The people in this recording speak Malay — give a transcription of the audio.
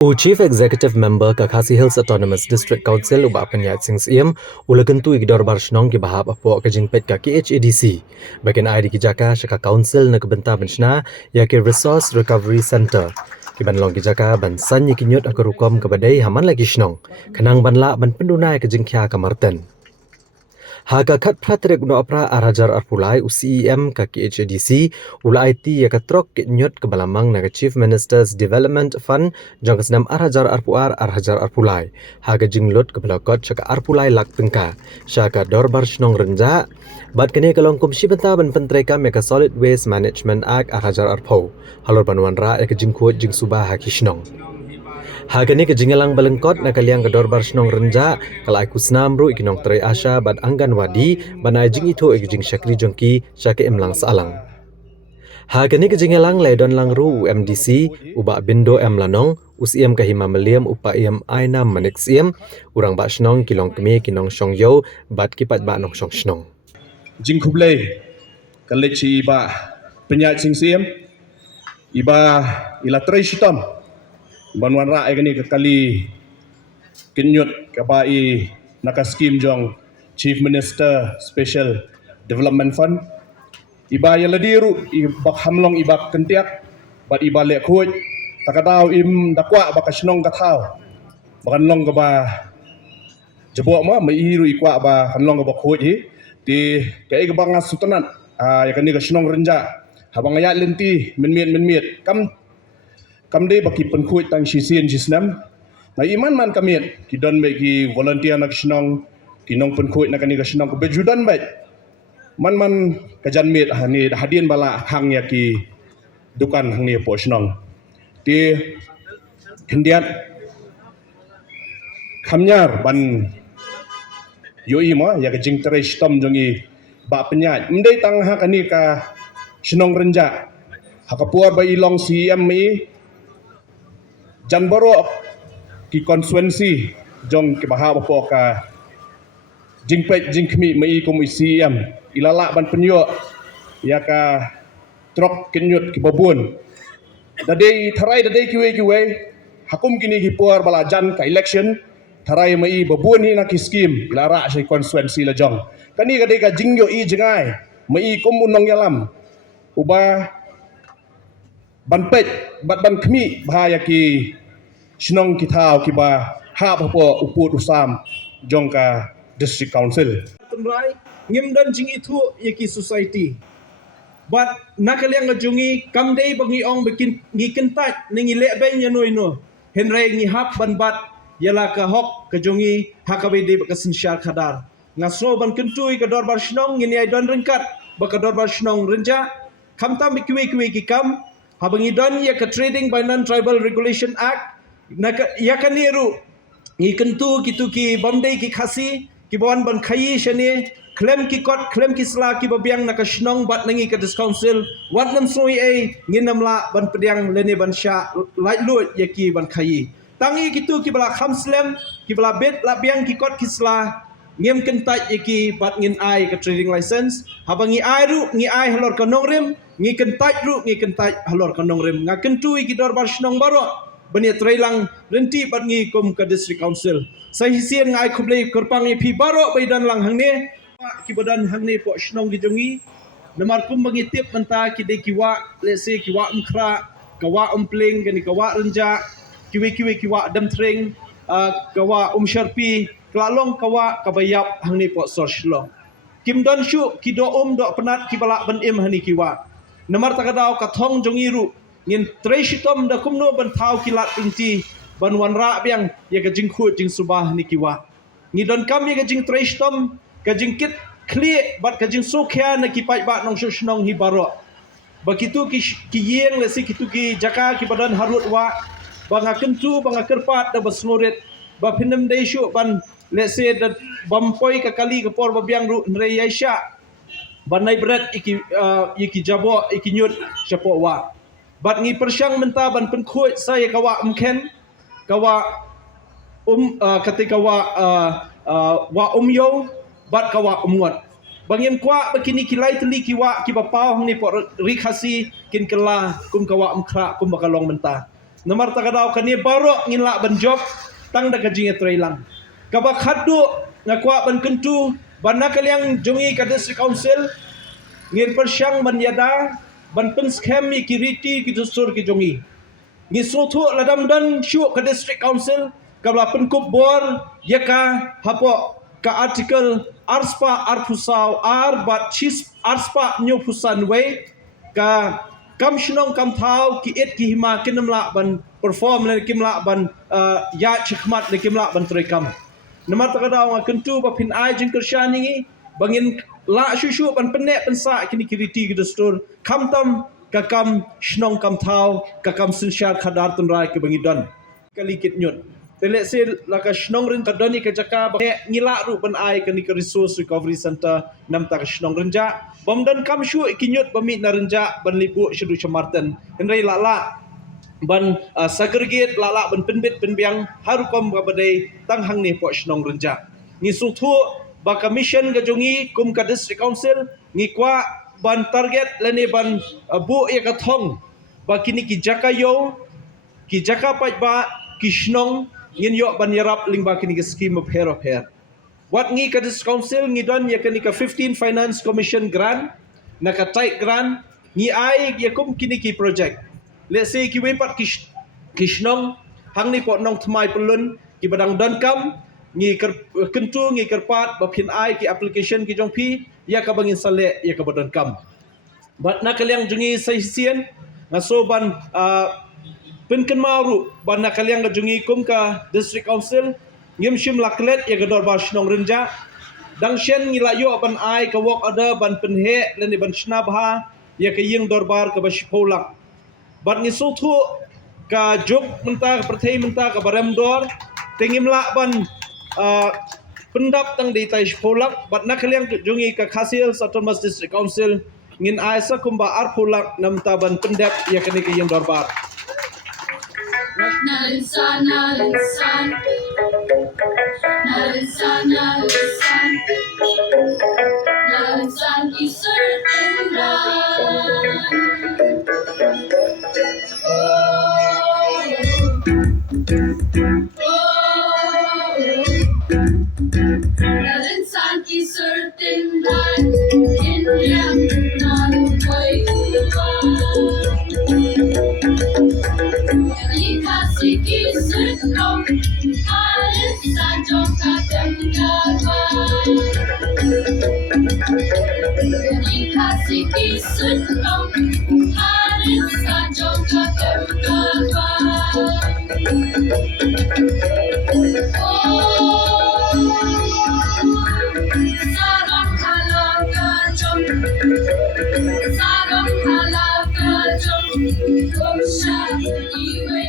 Chief Executive Member ka Khasi Hills Autonomous District Council uba penyat sing siem ula kentu igdor barsnong ki bahap apo ka jingpet ka KHADC bagian ai di kijaka syaka council na kebenta benchna ya ke Resource Recovery Center kiban long kijaka ban sanyi kinyut akarukom kabadai haman lagi snong kenang banla ban pendunai ka jingkya ka marten Haga kat pratrek no apra arajar arpulai UCEM ka KHADC ula IT ya katrok nyot ke balamang na Chief Minister's Development Fund jang senam arajar arpuar arajar arpulai haga jinglot ke balakot syaka arpulai lak tengka syaka dorbar snong renja bat kene kalong kumsi benta ban pentreka meka Solid Waste Management Act arajar arpo halor banwan ra ya ke jingkut jing subah hakishnong Hagani ke jingalang balengkot na kaliang kedor barsnong renja kalai kusnam ru ikinong terai asya bad anggan wadi banai jing itu jing syakri jongki syake emlang salang. Hagani ke jingalang ledon lang ru MDC uba bindo emlanong usiem kahima meliam upa iem aina maniksiem urang barsnong kilong kemi kinong shongyo bad kipat ba nong shong shnong. Jing kublai kalechi iba penyat sing siem iba ila terai shitam Banwan ra gani kali kinyut kabai naka scheme jong Chief Minister Special Development Fund iba ya ladiru ibak hamlong ibak kentiak bat iba lek kuj takadau im dakwa bakasnong katau bakan long ka ba jebok ma mairu ikwa ba hanlong ka ba kuj hi ti kai ka bang sutanan ya kani ka snong renja habang ayat lenti menmiet kam dei baki penkuit tang sisian jisnam na iman man kamiet ki don be ki volunteer nak snong ki nong penkuit nak ni ka snong ko bejudan bet man kajan met hani hadien bala hang ya ki dukan hang ni po snong ti kendiat kamnyar ban yo ima ya ka jing tere stom jongi ba penyat mendei tang ha kani ka snong renja hakapuar ba ilong CM mi Janbaro ki konstituensi jong ke bahab apa ka jingpet jingkmi mai kum ICM ilala ban penyo ya ka trok kenyut ki babun dadai tharai dadai kiwe hakum kini ki puar bala jan ka election tharai mai babun ni na ki scheme lara sai konstituensi la jong kani kadai ka jingyo I jengai mai kum unong yalam uba ban pet bat ban kmi bahaya ki Shnong kitau kiba ha papo uput usam jongka district council tunrai ngim dan jing itu yaki society but nakaliang ngajungi kamdei bangi ong bikin ngikentat ningi lebe nyanoi no henry ngi hap ban bat yala ka hok kajungi hakabe de bakasin syar khadar ngaso ban kentui ka dor bar shnong ngini ai don rengkat bakador bar shnong renja kamtam bikiwe ki kam habangi don ya ka trading by non tribal regulation act yakan niru ngikentu kitu ki bamdei ki khasi ki bon ban khayi shane claim ki kot claim ki sla ki babiang naka shnong bat nangi ka dis council wat nam soi ai nginam la ban pediang lene ban sha light lut yaki ban khayi tangi kitu ki bala khamslem ki bala bet la biang ki kot ki sla ngem kentai yaki bat ngin ai ka trading license habangi ai ru ngi ai halor ka nongrem ngi kentai ru ngi kentai halor ka nongrem ngakentu ki dor bar shnong baro bani trailang renti batngi kum ka district council sahisian ngai khublei kerpangi phi baro baidan lang hangne ki badan hangne po shnong gijongi namar kum bangi tip menta ki de kiwa lese kiwa umkhra kawa umpling gani kawa renja kiwi kiwa damtring kawa sharpi klalong kawa kabayap hangne po sorshlong kim don shu ki do do penat ki bala ban im hani kiwa namar takadau kathong jongi ru ngin treshitom da kumno ban thau kilat inti ban wanra biang ya ka jingkhut jing subah ni kiwa ngi don kam ya ka jing treshitom ka jing kit clear bat ka jing sokhya na ki pai ba nong shnong hi baro bakitu ki yeng le si kitu ki jaka ki badan harut wa banga kentu banga kerpat da basnoret ba pindam dei shu ban le se da bampoi ka kali ka por ba biang ru nre yaisha banai berat iki jabo iki nyut chapo wa bat ngi persyang menta ban penkhoi saya kawa mken kawa ketika wa yo bat kawa umwat bangin kwa bakini kilai teli kiwa ki bapau ni por rikhasi kin kala kum kawa mkhra kum bakalong menta Namar takadaw kani barok ngila ban job tang da kajing lang. Kabak hadu ngakwa ban kentu ban nakaliang jungi ka district council ngir persyang ban yada ban pen scam mi kiriti ki dustur ki jungi. Ngi sotu ladam dan syuk ka district council kabla pen kup bor yaka hapo ka artikel arspa arpusau bat chis arspa nyu pusan we ka kam shnong kam thau ki et ki hima kinamla ban perform le kimla ban ya chikmat le kimla ban trekam namat takadaw nga kentu ba pin ai jing kershani bangin la shushu ban penek pensa kini kiriti ki dustur kam tam ka kam shnong kam thau ka kam sinsyar khadar tun rai ke bangidon kali kit nyut Telek sil laka shnong rin kadoni ke jaka ngila ru ban ai kani ke resource recovery center nam ta shnong renja bom dan kam shu ikinyut bami na renja ban libu shudu chamarten henrai lala ban segregate lala ban penbit penbiang harukom babadai tang hang ni po shnong renja ni suthu ba commission ga jungi kum ka district council ngi kwa ban target leni ban bu ya ka thong ba kini ki jaka yo ki jaka pat ba ki shnong ngin yo ban yarap lingba kini ke scheme of hair what ngi ka dis council ngi don ya kini ka 15 finance commission grant na ka tight grant ngi ai ya kum kini ki project let's say ki we pat kishnong hang ni po nong thmai pelun ki badang don kam ngi kentu ngi kerpat ba phin ai ki application ki jong phi ya ka bangin sale ya ka badon kam bat na kalyang jungi saisian ngaso ban Penken maru ban nakaliang gajungi kum ka district council ngim shim laklet ya gador bar shnong renja dang shen ngilayo ban ai ka walk order ban penhe leni ban shnabha ya ka ying dorbar ka bashipolak bat ngi suthu ka juk menta ka perthei menta ka baram dor tengim la ban pendap tang di tai shipolak bat nakaliang jungi ka Khasi Hills Autonomous District Council ngin ai sa kumba arpolak namta ban pendap ya kani ka ying dorbar Nalinsan, nalinsan, nalinsan, nalinsan, nalinsan ki sertenran. Nalinsan ki sertenran, kinyam nalupai ulan. Kasih kisah kau, alis saja kadang kawan. Kasih kisah kau, alis saja kadang kawan. Oh, sarang halal kacang, sarang halal kacang, kumsha iwe.